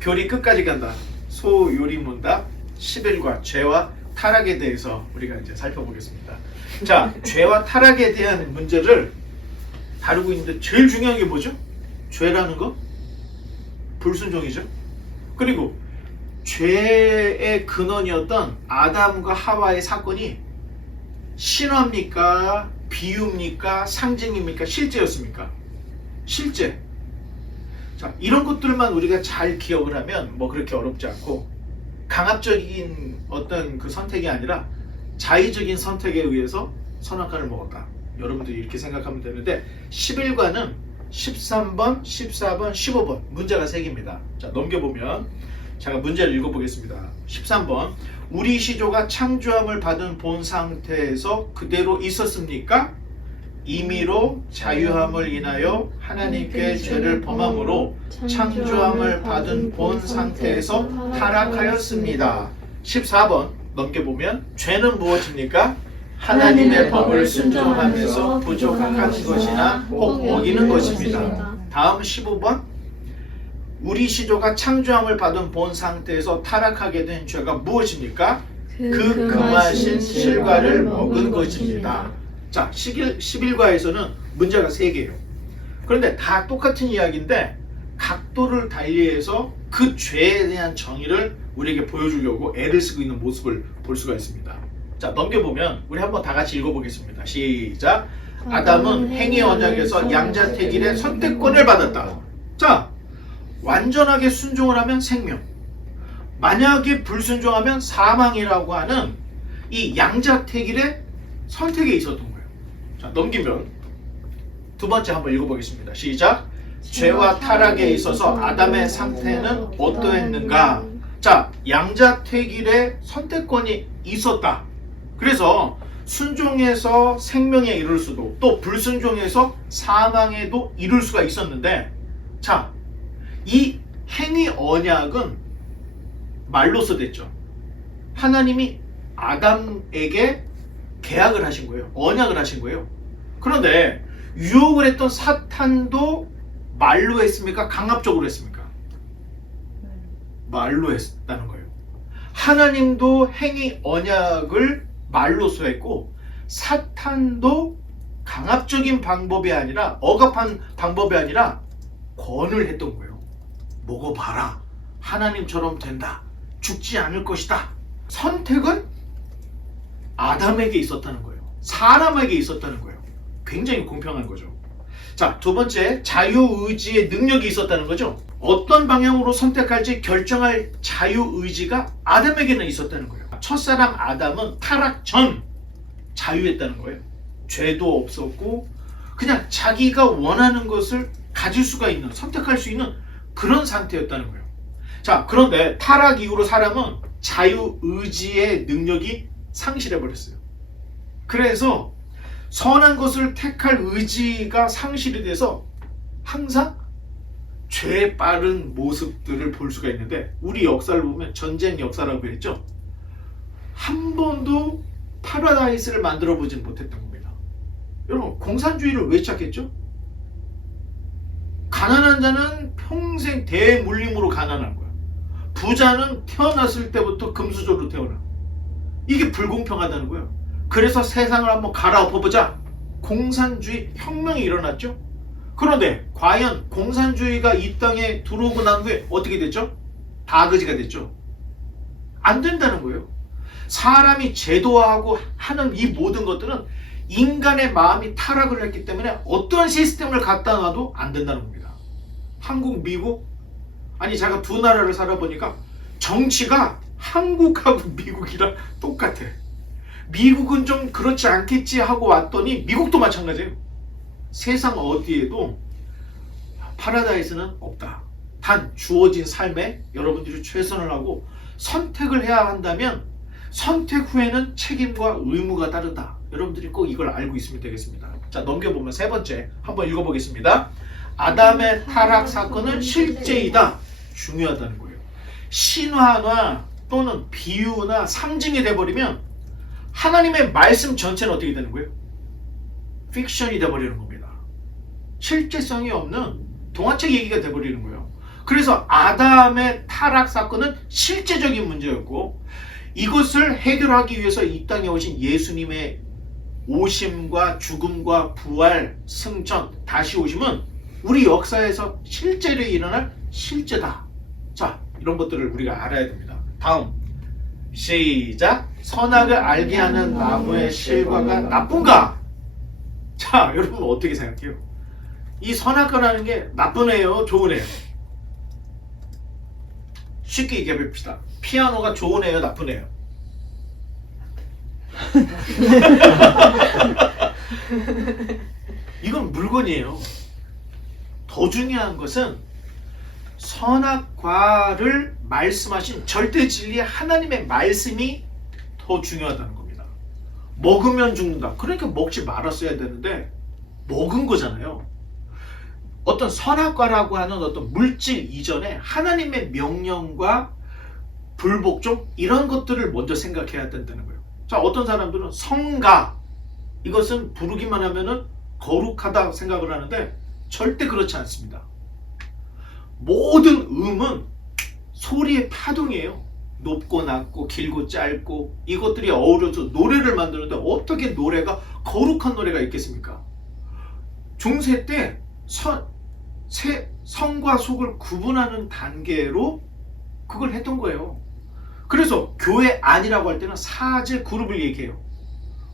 교리 끝까지 간다. 소요리문답 11과 죄와 타락에 대해서 우리가 이제 살펴보겠습니다. 자, 죄와 타락에 대한 문제를 다루고 있는데 제일 중요한 게 뭐죠? 죄라는 거? 불순종이죠. 그리고 죄의 근원이었던 아담과 하와의 사건이 신화입니까? 비유입니까? 상징입니까? 실제였습니까? 실제. 자, 이런 것들만 우리가 잘 기억을 하면 뭐 그렇게 어렵지 않고, 강압적인 어떤 그 선택이 아니라 자의적인 선택에 의해서 선악과를 먹었다. 여러분들이 이렇게 생각하면 되는데, 11과는 13번, 14번, 15번 문제가 3개입니다. 자, 넘겨보면 제가 문제를 읽어보겠습니다. 13번, 우리 시조가 창조함을 받은 본 상태에서 그대로 있었습니까? 임의로 자유함을 인하여 하나님께 죄를 범함으로 창조함을 받은 본 상태에서 타락하였습니다. 14번 넘겨보면, 죄는 무엇입니까? 하나님의 법을 순종하면서 부족한 것이나 혹 어기는 것입니다. 다음 15번, 우리 시조가 창조함을 받은 본 상태에서 타락하게 된 죄가 무엇입니까? 그 금하신 실과를 먹은 것입니다. 자, 11과에서는 문제가 3개예요. 그런데 다 똑같은 이야기인데 각도를 달리해서 그 죄에 대한 정의를 우리에게 보여주려고 애를 쓰고 있는 모습을 볼 수가 있습니다. 자, 넘겨보면 우리 한번 다 같이 읽어보겠습니다. 시작. 아담은 행위 언약에서 양자택일의 선택권을 받았다. 자, 완전하게 순종을 하면 생명, 만약에 불순종하면 사망이라고 하는 이 양자택일의 선택에 있었던 거예요. 자, 넘기면 두 번째 한번 읽어보겠습니다. 시작. 죄와 타락에 있어서 아담의 상태는 어떠했는가? 자, 양자택일의 선택권이 있었다. 그래서 순종해서 생명에 이를 수도, 또 불순종해서 사망에도 이를 수가 있었는데, 자, 이 행위 언약은 말로써 됐죠. 하나님이 아담에게 계약을 하신 거예요. 언약을 하신 거예요. 그런데 유혹을 했던 사탄도 말로 했습니까? 강압적으로 했습니까? 말로 했다는 거예요. 하나님도 행위 언약을 말로써 했고, 사탄도 강압적인 방법이 아니라, 억압한 방법이 아니라 권을 했던 거예요. 먹어봐라. 하나님처럼 된다. 죽지 않을 것이다. 선택은 아담에게 있었다는 거예요. 사람에게 있었다는 거예요. 굉장히 공평한 거죠. 자, 두 번째, 자유의지의 능력이 있었다는 거죠. 어떤 방향으로 선택할지 결정할 자유의지가 아담에게는 있었다는 거예요. 첫사람 아담은 타락 전 자유했다는 거예요. 죄도 없었고 그냥 자기가 원하는 것을 가질 수가 있는, 선택할 수 있는 그런 상태였다는 거예요. 자, 그런데 타락 이후로 사람은 자유의지의 능력이 상실해버렸어요. 그래서 선한 것을 택할 의지가 상실이 돼서 항상 죄에 빠른 모습들을 볼 수가 있는데, 우리 역사를 보면 전쟁 역사라고 했죠. 한 번도 파라다이스를 만들어 보진 못했던 겁니다. 여러분, 공산주의를 왜 시작했죠? 가난한 자는 평생 대물림으로 가난한 거야. 부자는 태어났을 때부터 금수저로 태어나. 이게 불공평하다는 거예요. 그래서 세상을 한번 갈아엎어보자. 공산주의 혁명이 일어났죠. 그런데 과연 공산주의가 이 땅에 들어오고 난 후에 어떻게 됐죠? 다그지가 됐죠. 안 된다는 거예요. 사람이 제도화하고 하는 이 모든 것들은 인간의 마음이 타락을 했기 때문에 어떠한 시스템을 갖다 놔도 안 된다는 겁니다. 한국, 미국, 아니 제가 두 나라를 살아보니까 정치가 한국하고 미국이랑 똑같아. 미국은 좀 그렇지 않겠지 하고 왔더니 미국도 마찬가지예요. 세상 어디에도 파라다이스는 없다. 단 주어진 삶에 여러분들이 최선을 하고 선택을 해야 한다면 선택 후에는 책임과 의무가 따른다. 여러분들이 꼭 이걸 알고 있으면 되겠습니다. 자, 넘겨보면 세 번째 한번 읽어보겠습니다. 아담의 타락 사건은 실제이다. 중요하다는 거예요. 신화나 또는 비유나 상징이 돼버리면 하나님의 말씀 전체는 어떻게 되는 거예요? 픽션이 돼버리는 겁니다. 실제성이 없는 동화책 얘기가 돼버리는 거예요. 그래서 아담의 타락 사건은 실제적인 문제였고, 이것을 해결하기 위해서 이 땅에 오신 예수님의 오심과 죽음과 부활, 승천, 다시 오심은 우리 역사에서 실제로 일어날 실제다. 자, 이런 것들을 우리가 알아야 됩니다. 다음, 시작. 선악을 알게 하는 나무의 실과가 나쁜가? 자, 여러분 어떻게 생각해요? 이 선악과라는 게 나쁜 애요, 좋은 애요? 쉽게 얘기해 봅시다. 피아노가 좋은 애요, 나쁜 애요? 이건 물건이에요. 더 중요한 것은 선악과를 말씀하신 절대 진리의 하나님의 말씀이 더 중요하다는 겁니다. 먹으면 죽는다. 그러니까 먹지 말았어야 되는데 먹은 거잖아요. 어떤 선악과라고 하는 어떤 물질 이전에 하나님의 명령과 불복종 이런 것들을 먼저 생각해야 된다는 거예요. 자, 어떤 사람들은 성가, 이것은 부르기만 하면은 거룩하다 생각을 하는데 절대 그렇지 않습니다. 모든 음은 소리의 파동이에요. 높고 낮고 길고 짧고 이것들이 어우러져 노래를 만드는데 어떻게 노래가 거룩한 노래가 있겠습니까? 중세 때 성과 속을 구분하는 단계로 그걸 했던 거예요. 그래서 교회 아니라고 할 때는 사제 그룹을 얘기해요.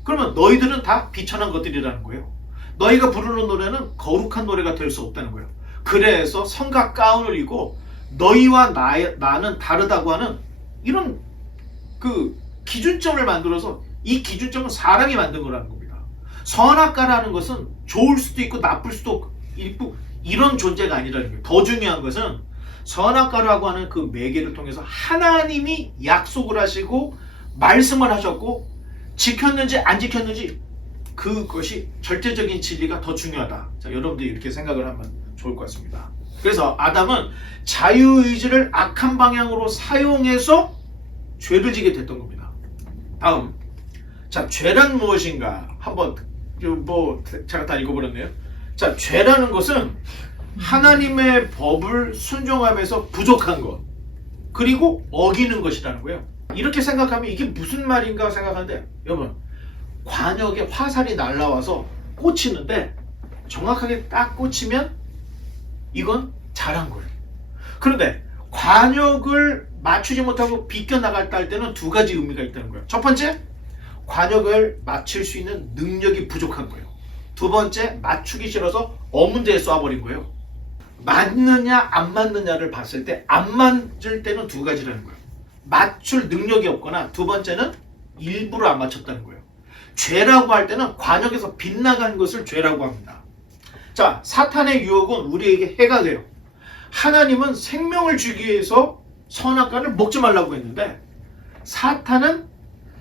그러면 너희들은 다 비천한 것들이라는 거예요. 너희가 부르는 노래는 거룩한 노래가 될 수 없다는 거예요. 그래서 성가 가운을 입고 너희와 나는 다르다고 하는 이런 그 기준점을 만들어서 이 기준점은 사람이 만든 거라는 겁니다. 선악과라는 것은 좋을 수도 있고 나쁠 수도 있고 이런 존재가 아니라는 거예요. 더 중요한 것은 선악과라고 하는 그 매개를 통해서 하나님이 약속을 하시고 말씀을 하셨고 지켰는지 안 지켰는지 그것이 절대적인 진리가 더 중요하다. 자, 여러분들이 이렇게 생각을 하면 좋을 것 같습니다. 그래서 아담은 자유의지를 악한 방향으로 사용해서 죄를 지게 됐던 겁니다. 다음, 자, 죄란 무엇인가? 한번 제가 다 읽어버렸네요. 자, 죄라는 것은 하나님의 법을 순종하면서 부족한 것, 그리고 어기는 것이라는 거예요. 이렇게 생각하면 이게 무슨 말인가 생각하는데, 여러분, 관역에 화살이 날라와서 꽂히는데 정확하게 딱 꽂히면 이건 잘한 거예요. 그런데 관역을 맞추지 못하고 비껴나갈 때는 두 가지 의미가 있다는 거예요. 첫 번째, 관역을 맞출 수 있는 능력이 부족한 거예요. 두 번째, 맞추기 싫어서 어문대에 쏴버린 거예요. 맞느냐 안 맞느냐를 봤을 때 안 맞을 때는 두 가지라는 거예요. 맞출 능력이 없거나 두 번째는 일부러 안 맞췄다는 거예요. 죄라고 할 때는 관역에서 빗나간 것을 죄라고 합니다. 자, 사탄의 유혹은 우리에게 해가 돼요. 하나님은 생명을 주기 위해서 선악과를 먹지 말라고 했는데 사탄은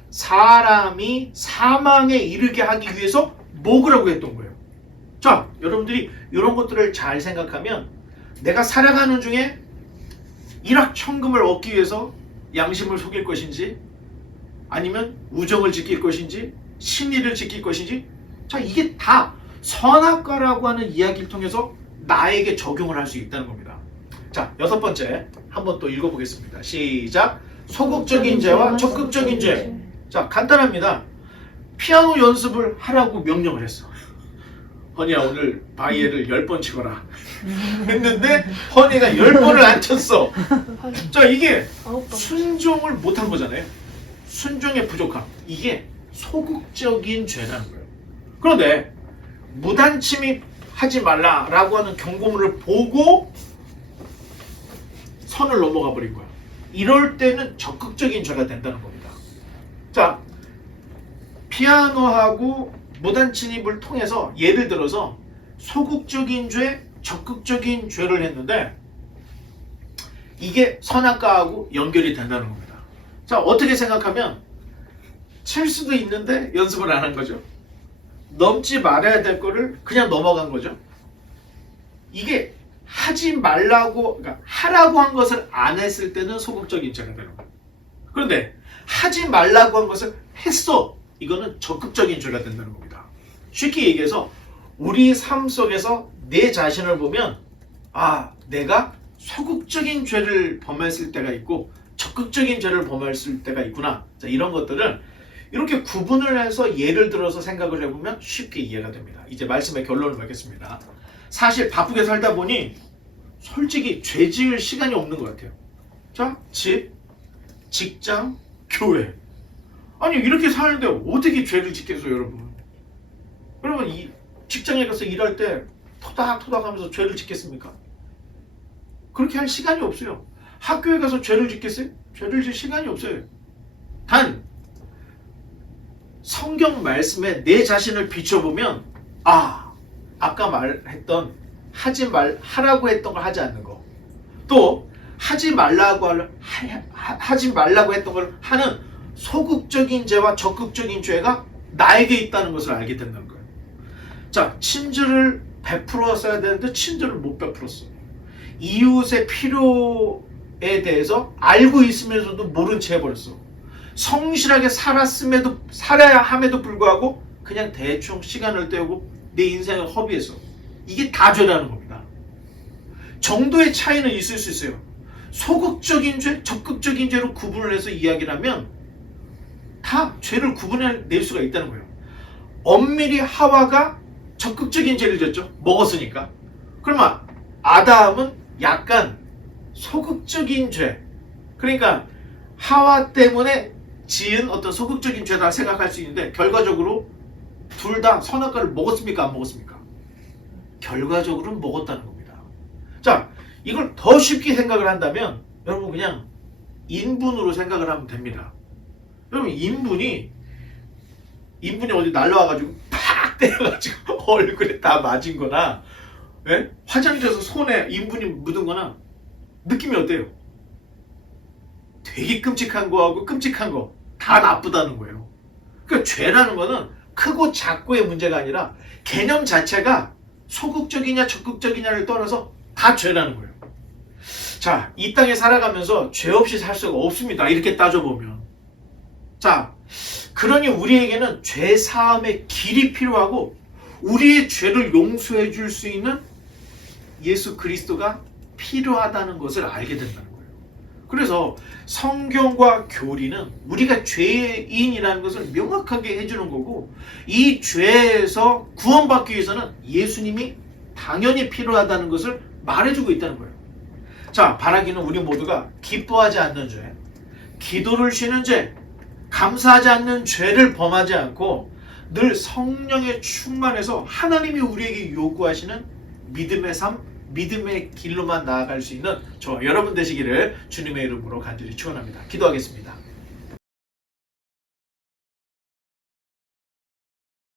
사람이 사망에 이르게 하기 위해서 먹으라고 했던 거예요. 자, 여러분들이 이런 것들을 잘 생각하면 내가 살아가는 중에 일확천금을 얻기 위해서 양심을 속일 것인지 아니면 우정을 지킬 것인지 신의를 지킬 것인지, 자, 이게 다 선악과라고 하는 이야기를 통해서 나에게 적용을 할 수 있다는 겁니다. 자, 여섯 번째 한번 또 읽어보겠습니다. 시작. 소극적인 죄와 적극적인 죄. 자, 간단합니다. 피아노 연습을 하라고 명령을 했어. 허니야, 오늘 바이엘을 10번 치거라 했는데 허니가 10번을 안 쳤어. 자, 이게 순종을 못한 거잖아요. 순종의 부족함. 이게 소극적인 죄라는 거예요. 그런데 무단 침입하지 말라라고 하는 경고문을 보고 선을 넘어가 버린 거야. 이럴 때는 적극적인 죄가 된다는 겁니다. 자, 피아노하고 무단 침입을 통해서 예를 들어서 소극적인 죄, 적극적인 죄를 했는데 이게 선악과하고 연결이 된다는 겁니다. 자, 어떻게 생각하면 칠 수도 있는데 연습을 안 한 거죠. 넘지 말아야 될 거를 그냥 넘어간 거죠. 이게 하지 말라고, 그러니까 하라고 한 것을 안 했을 때는 소극적인 죄가 되는 거예요. 그런데 하지 말라고 한 것을 했어. 이거는 적극적인 죄가 된다는 겁니다. 쉽게 얘기해서 우리 삶 속에서 내 자신을 보면 아, 내가 소극적인 죄를 범했을 때가 있고 적극적인 죄를 범했을 때가 있구나. 자, 이런 것들을 이렇게 구분을 해서 예를 들어서 생각을 해보면 쉽게 이해가 됩니다. 이제 말씀의 결론을 맺겠습니다. 사실 바쁘게 살다 보니 솔직히 죄 지을 시간이 없는 것 같아요. 자, 집, 직장, 교회. 아니 이렇게 사는데 어떻게 죄를 짓겠어요, 여러분? 여러분 이 직장에 가서 일할 때 토닥토닥 하면서 죄를 짓겠습니까? 그렇게 할 시간이 없어요. 학교에 가서 죄를 짓겠어요? 죄를 질 시간이 없어요. 단 성경 말씀에 내 자신을 비춰보면 아까 말했던 하라고 했던 걸 하지 않는 거, 또 하지 말라고 했던 걸 하는 소극적인 죄와 적극적인 죄가 나에게 있다는 것을 알게 된다는 거예요. 자, 친절을 베풀었어야 되는데 친절을 못 베풀었어. 이웃의 필요에 대해서 알고 있으면서도 모른 채 해버렸어. 성실하게 살아야 함에도 불구하고 그냥 대충 시간을 때우고 내 인생을 허비했어. 이게 다 죄라는 겁니다. 정도의 차이는 있을 수 있어요. 소극적인 죄, 적극적인 죄로 구분을 해서 이야기를 하면 다 죄를 구분해낼 수가 있다는 거예요. 엄밀히 하와가 적극적인 죄를 졌죠. 먹었으니까. 그러면 아담은 약간 소극적인 죄, 그러니까 하와 때문에 지은 어떤 소극적인 죄다 생각할 수 있는데 결과적으로 둘 다 선악과를 먹었습니까? 안 먹었습니까? 결과적으로는 먹었다는 겁니다. 자, 이걸 더 쉽게 생각을 한다면 여러분 그냥 인분으로 생각을 하면 됩니다. 여러분 인분이 어디 날라와가지고 팍 때려가지고 얼굴에 다 맞은 거나, 예? 화장실에서 손에 인분이 묻은 거나 느낌이 어때요? 되게 끔찍한 거하고 끔찍한 거 다 나쁘다는 거예요. 그러니까 죄라는 거는 크고 작고의 문제가 아니라 개념 자체가 소극적이냐 적극적이냐를 떠나서 다 죄라는 거예요. 자, 이 땅에 살아가면서 죄 없이 살 수가 없습니다. 이렇게 따져보면. 자, 그러니 우리에게는 죄 사함의 길이 필요하고 우리의 죄를 용서해 줄 수 있는 예수 그리스도가 필요하다는 것을 알게 된다는 거예요. 그래서 성경과 교리는 우리가 죄인이라는 것을 명확하게 해주는 거고, 이 죄에서 구원받기 위해서는 예수님이 당연히 필요하다는 것을 말해주고 있다는 거예요. 자, 바라기는 우리 모두가 기뻐하지 않는 죄, 기도를 쉬는 죄, 감사하지 않는 죄를 범하지 않고 늘 성령의 충만해서 하나님이 우리에게 요구하시는 믿음의 삶, 믿음의 길로만 나아갈 수 있는 저와 여러분 되시기를 주님의 이름으로 간절히 축원합니다. 기도하겠습니다.